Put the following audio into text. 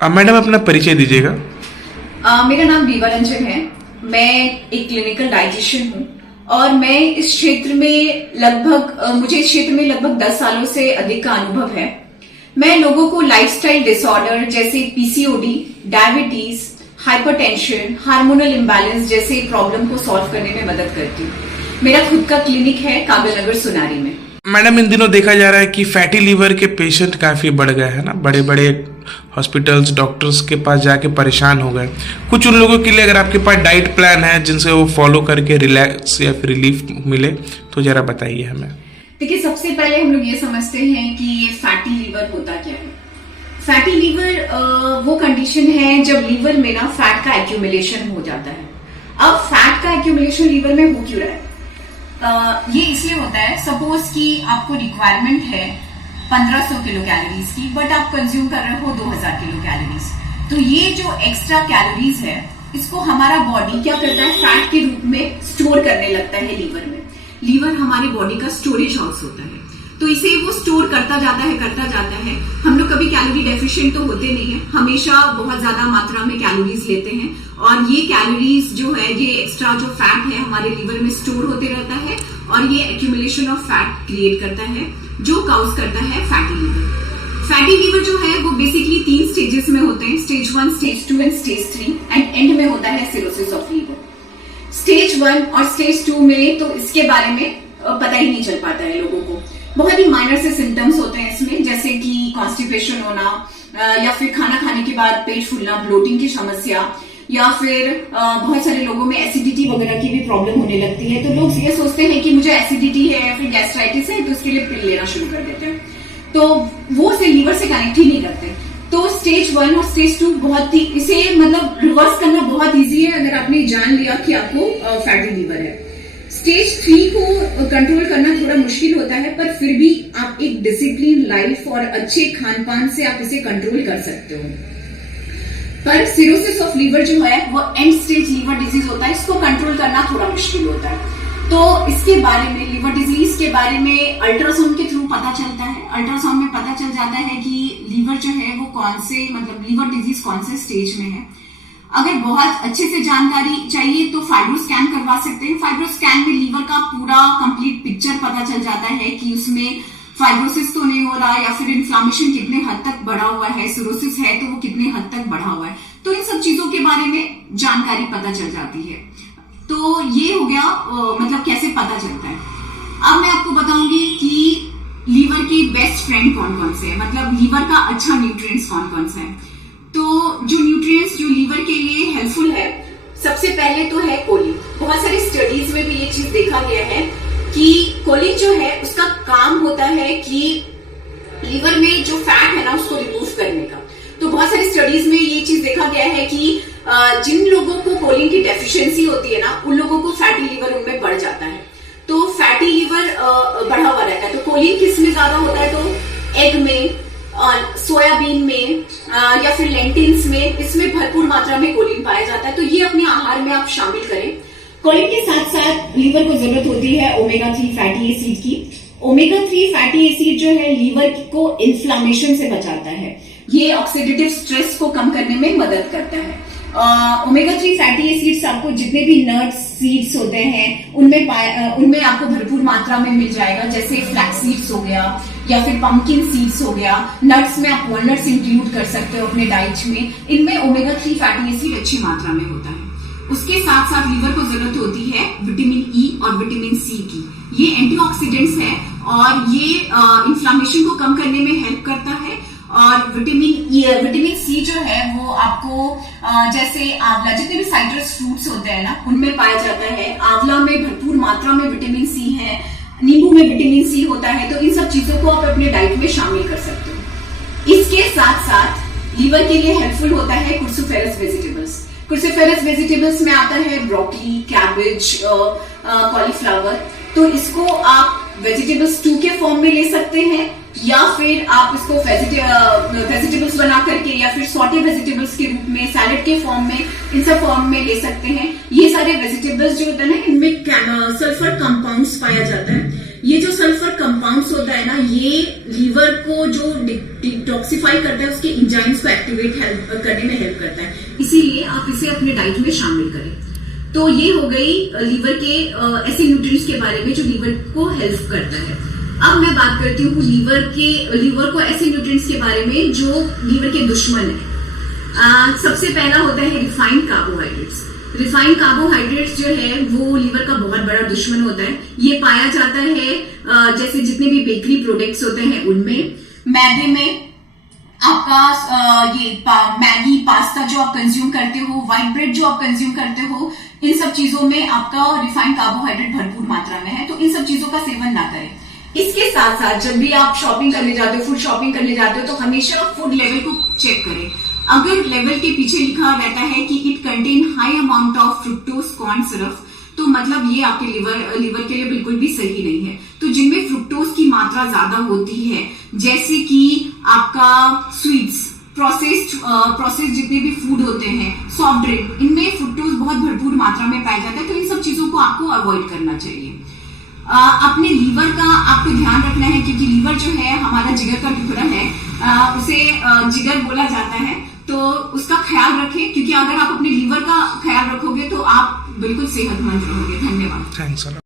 Madam अपना परिचय दीजिएगा। मेरा नाम वीवा रंजन है। मैं एक क्लिनिकल डाइटिशियन हूँ और मैं इस क्षेत्र में मुझे इस क्षेत्र में लगभग 10 सालों से अधिक का अनुभव है। मैं लोगों को लाइफस्टाइल डिसऑर्डर जैसे PCOD, diabetes, hypertension, hormonal imbalance जैसे प्रॉब्लम को सॉल्व करने में मदद करती हूँ। मेरा खुद का क्लिनिक है काबिल नगर सुनारी में। मैडम इन दिनों देखा जा रहा है कि फैटी लीवर के पेशेंट काफ़ी बढ़ गए हैं ना, बड़े बड़े हॉस्पिटल्स डॉक्टर्स के पास जाके परेशान हो गए। कुछ उन लोगों के लिए अगर आपके पास डाइट प्लान है जिनसे वो फॉलो करके रिलैक्स या फिर रिलीफ मिले तो जरा बताइए हमें। देखिए, सबसे पहले हम लोग ये समझते हैं कि ये फैटी लीवर होता क्या है। फैटी लीवर वो कंडीशन है जब लीवर में ना फैट का एक्यूमुलेशन हो जाता है। अब फैट का एक्यूमुलेशन लीवर में हो क्यों रहा है? ये इसलिए होता है, सपोज कि आपको रिक्वायरमेंट है 1500 किलो कैलोरीज की, बट आप कंज्यूम कर रहे हो 2000 किलो कैलोरीज। तो ये जो एक्स्ट्रा कैलोरीज है इसको हमारा बॉडी क्या करता है, फैट के रूप में स्टोर करने लगता है लीवर में। लीवर हमारी बॉडी का स्टोरेज हाउस होता है, तो इसे वो स्टोर करता जाता है। हम लोग कभी कैलोरी डेफिशिएंट तो होते नहीं है, हमेशा बहुत ज्यादा मात्रा में कैलोरीज लेते हैं और ये कैलोरीज जो है, ये एक्स्ट्रा जो फैट है हमारे लीवर में स्टोर होते रहता है और ये एक्यूमुलेशन ऑफ फैट क्रिएट करता है जो काउज करता है फैटी लीवर। फैटी लीवर जो है वो बेसिकली 3 स्टेजेस में होते हैं, stage 1, stage 2 and stage 3, and and में होता है सिरोसिस ऑफ लीवर। स्टेज 1 और स्टेज 2 में तो इसके बारे में पता ही नहीं चल पाता है लोगों को। बहुत ही माइनर से सिम्टम्स होते हैं इसमें, जैसे कि कॉन्स्टिपेशन होना या फिर खाना खाने के बाद पेट फूलना, ब्लोटिंग की समस्या, या फिर बहुत सारे लोगों में एसिडिटी वगैरह की भी प्रॉब्लम होने लगती है। तो लोग ये सोचते हैं कि मुझे एसिडिटी है या फिर गैस्ट्राइटिस है, तो उसके लिए पिल लेना शुरू कर देते हैं, तो वो से लीवर से कनेक्ट ही नहीं करते। तो स्टेज 1 और स्टेज 2 बहुत ही, इसे मतलब रिवर्स करना बहुत ईजी है अगर आपने जान लिया कि आपको फैटी लीवर है। स्टेज 3 को कंट्रोल करना थोड़ा मुश्किल होता है, पर फिर भी आप एक डिसिप्लिन लाइफ और अच्छे खान पान से आप इसे कंट्रोल कर सकते हो। पर सिरोसिस ऑफ लीवर जो है वो एंड स्टेज लीवर डिजीज होता है, इसको कंट्रोल करना थोड़ा मुश्किल होता है। तो इसके बारे में, लीवर डिजीज के बारे में अल्ट्रासाउंड के थ्रू पता चलता है। अल्ट्रासाउंड में पता चल जाता है कि लीवर जो है वो कौन से, मतलब लीवर डिजीज कौन से स्टेज में है। अगर बहुत अच्छे से जानकारी चाहिए तो फाइब्रो स्कैन करवा सकते हैं। फाइब्रो स्कैन में लीवर का पूरा कंप्लीट पिक्चर पता चल जाता है कि उसमें फाइब्रोसिस तो नहीं हो रहा, या फिर इन्फ्लामेशन कितने हद तक बढ़ा हुआ है, सिरोसिस है तो वो कितने हद तक बढ़ा हुआ है। तो इन सब चीजों के बारे में जानकारी पता चल जाती है। तो ये हो गया मतलब कैसे पता चलता है। अब मैं आपको बताऊंगी कि लीवर के बेस्ट फ्रेंड कौन कौन से है, मतलब लीवर का अच्छा न्यूट्रिएंट्स कौन कौन सा है। तो जो न्यूट्रिएंट्स जो लीवर के लिए हेल्पफुल है, सबसे पहले तो है कोलिन। बहुत सारी स्टडीज में भी ये चीज देखा गया है कि कोलिन जो है उसका काम होता है कि लीवर में जो फैट है ना उसको रिमूव करने का। तो बहुत सारी स्टडीज में ये चीज देखा गया है कि जिन लोगों को कोलिन की डेफिशिएंसी होती है ना, उन लोगों को फैटी लीवर उनमें बढ़ जाता है। तो फैटी लीवर बढ़ा हुआ रहता है। तो कोलिन किस में ज्यादा होता है? तो एग में, सोयाबीन में या फिर लेंटिल्स में, इसमें भरपूर मात्रा में कोलिन पाया जाता है। तो ये अपने आहार में आप शामिल करें। कोलिन के साथ साथ लीवर को जरूरत होती है ओमेगा 3 फैटी एसिड की। ओमेगा 3 फैटी एसिड जो है लीवर को इन्फ्लामेशन से बचाता है, ये ऑक्सीडेटिव स्ट्रेस को कम करने में मदद करता है। ओमेगा 3 फैटी एसिड्स आपको जितने भी नट्स, सीड्स होते हैं उनमें आपको भरपूर मात्रा में मिल जाएगा, जैसे फ्लैक्स सीड्स हो गया या फिर पंपकिन सीड्स हो गया। नट्स में आप वॉलनट्स इंक्लूड कर सकते हो अपने डाइट में। इनमें ओमेगा 3 फैटी एसिड अच्छी मात्रा में होता है। उसके साथ साथ लीवर को जरूरत होती है विटामिन ई और विटामिन सी की। ये एंटीऑक्सीडेंट्स है और ये इन्फ्लामेशन को कम करने में हेल्प करता है। और विटामिन सी जो है वो आपको जैसे आंवला, जितने भी साइट्रस फ्रूट्स होते हैं ना उनमें पाया जाता है। आंवला में भरपूर मात्रा में विटामिन सी है, नींबू में विटामिन सी होता है। तो इन सब चीजों को आप अपने डाइट में शामिल कर सकते हो। इसके साथ साथ लीवर के लिए हेल्पफुल होता है क्रूसिफेरस वेजिटेबल्स। क्रूसिफेरस वेजिटेबल्स में आता है ब्रोकली, कैबेज, कॉलीफ्लावर। तो इसको आप वेजिटेबल स्टू के फॉर्म में ले सकते हैं, या फिर आप इसको वेजिटेबल्स बना करके या फिर सॉटे वेजिटेबल्स के रूप में, सैलेड के फॉर्म में, इन सब फॉर्म में ले सकते हैं। ये सारे वेजिटेबल्स जो होते हैं ना, इनमें सल्फर कंपाउंड्स पाया जाता है। ये जो सल्फर कंपाउंड्स होता है ना, ये लीवर को जो डिटॉक्सिफाई करता है, उसके इंजाइम्स को एक्टिवेट करने में हेल्प करता है, इसीलिए आप इसे अपने डाइट में शामिल करें। तो ये हो गई लीवर के ऐसे न्यूट्रिएंट्स के बारे में जो लीवर को हेल्प करता है। अब मैं बात करती हूँ लीवर को ऐसे न्यूट्रिएंट्स के बारे में जो लीवर के दुश्मन है। सबसे पहला होता है रिफाइंड कार्बोहाइड्रेट्स। रिफाइंड कार्बोहाइड्रेट्स जो है वो लीवर का बहुत बड़ा दुश्मन होता है। ये पाया जाता है जैसे जितने भी बेकरी प्रोडक्ट्स होते हैं उनमें, मैदे में, आपका ये मैगी पास्ता जो आप कंज्यूम करते हो, व्हाइट ब्रेड जो आप कंज्यूम करते हो, इन सब चीजों में आपका रिफाइंड कार्बोहाइड्रेट भरपूर मात्रा में है। तो इन सब चीजों का सेवन ना करें। इसके साथ साथ जब भी आप शॉपिंग करने जाते हो, फूड शॉपिंग करने जाते हो, तो हमेशा फूड लेवल को चेक करें। अगर लेवल के पीछे लिखा रहता है कि it contain high amount of fructose corn syrup, तो मतलब ये आपके लीवर के लिए बिल्कुल भी सही नहीं है। तो जिनमें फ्रुक्टोज की मात्रा ज्यादा होती है, जैसे कि आपका स्वीट्स, प्रोसेस्ड जितने भी फूड होते हैं, सॉफ्ट ड्रिंक, इनमें फ्रुक्टोज बहुत भरपूर मात्रा में पाया जाता है। तो इन सब चीजों को आपको अवॉइड करना चाहिए। अपने लीवर का आपको ध्यान रखना है, क्योंकि लीवर जो है हमारा जिगर का टुकड़ा है, उसे जिगर बोला जाता है। तो उसका ख्याल रखें, क्योंकि अगर आप अपने लीवर का ख्याल रखोगे तो आप बिल्कुल सेहतमंद रहोगे। धन्यवाद। थैंक्स।